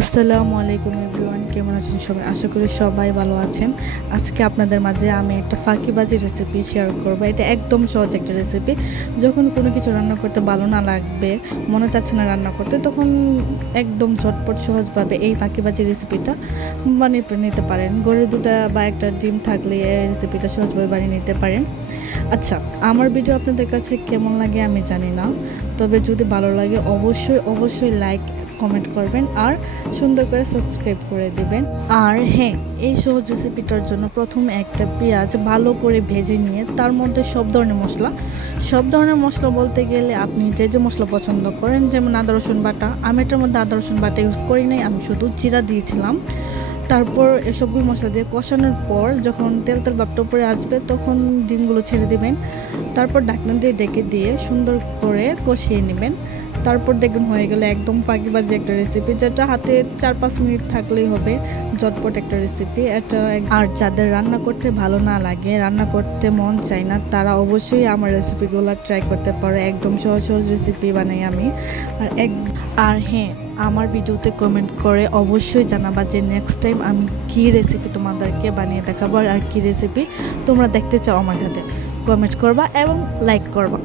আসসালামু আলাইকুম এভরিওয়ান, কেমন আছেন সবাই? আশা করি সবাই ভালো আছেন। আজকে আপনাদের মাঝে আমি একটা ফাঁকিবাজি রেসিপি শেয়ার করব। এটা একদম সহজ একটা রেসিপি। যখন কোনো কিছু রান্না করতে ভালো না লাগবে, মনে চাচ্ছে না রান্না করতে, তখন একদম ঝটপট সহজভাবে এই ফাঁকিবাজি রেসিপিটা বানিয়ে নিতে পারেন। গড়ে দুটা বা একটা ডিম থাকলে এই রেসিপিটা সহজভাবে বানিয়ে নিতে পারেন। আচ্ছা, আমার ভিডিও আপনাদের কাছে কেমন লাগে আমি জানি না, তবে যদি ভালো লাগে অবশ্যই লাইক কমেন্ট করবেন আর সুন্দর করে সাবস্ক্রাইব করে দিবেন। আর হ্যাঁ, এই সহজ রেসিপিটার জন্য প্রথমে একটা পেঁয়াজ ভালো করে ভেজে নিয়ে তার মধ্যে সব ধরনের মশলা বলতে গেলে আপনি যে মশলা পছন্দ করেন, যেমন আদা রসুন বাটা। আমি এটার মধ্যে আদা রসুন বাটা ইউজ করি নাই, আমি শুধু জিরা দিয়েছিলাম। তারপর এসবগুলো মশলা দিয়ে কষানোর পর যখন তেল ভাবটা উপরে আসবে, তখন ডিমগুলো ছেড়ে দিবেন। তারপর ঢাকনা দিয়ে ডেকে দিয়ে সুন্দর করে কষিয়ে নেবেন। তারপর দেখবেন হয়ে গেলে একদম ফাঁকিবাজি একটা রেসিপি, যেটা হাতে 4-5 মিনিট থাকলেই হবে। ঝটপট একটা রেসিপি এটা। আর যাদের রান্না করতে ভালো না লাগে, রান্না করতে মন চায় না, তারা অবশ্যই আমার রেসিপিগুলো ট্রাই করতে পারে। একদম সহজ রেসিপি বানাই আমি। আর হ্যাঁ, আমার ভিডিওতে কমেন্ট করে অবশ্যই জানাবা যে নেক্সট টাইম আমি কী রেসিপি তোমাদেরকে বানিয়ে দেখাবো আর কী রেসিপি তোমরা দেখতে চাও আমার সাথে। কমেন্ট করবা এবং লাইক করবা।